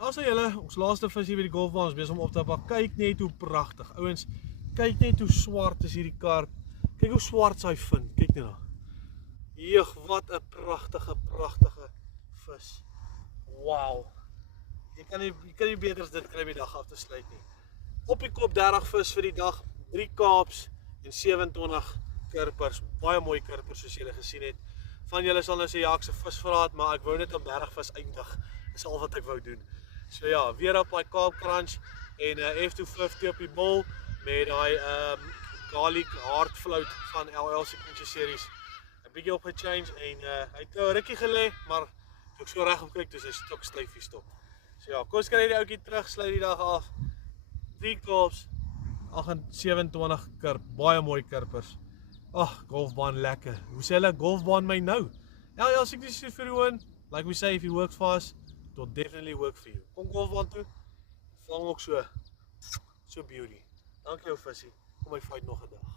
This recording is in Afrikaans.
Also julle, ons laaste vis hier by die golfbaan is besig om op te pak. Kyk net hoe pragtig. Ouens, kyk net hoe swart is hierdie karp. Kyk hoe swart sy vin. Kyk net daar. Jeeg, wat 'n pragtige vis. Wow. Jy kan nie beter as dit kry om die dag af te sluit nie. Op die kop 30 vis vir die dag, 3 kaaps en 27 kirpers. Baie mooi kirpers soos julle gesien het. Van julle sal nou sê ja, ek se visverraad, maar ek wou net op 30 vis eindig. Dis al wat ek wou doen. So ja, weer op my Kaap Crunch en F250 op die bol met daai garlic hard float van LL se series. 'n Bietjie opgechange en hy het nou 'n rukkie gelê, maar toe ek so reg om kyk, dis hy stok styfie stop. So ja, kom ons kry die ouetjie terug, sluit die dag af. 3 kaaps, 27 kirp, baie mooi kirpers. Ag, golfbaan lekker. Hoe sê hulle golfbaan my nou? Ja, as ek dis vir you, like we say, if it works for us, it will definitely work for you. Kom golfbaan toe, vang ook so beauty. Dankie jou visie, kom my fight nog 'n dag.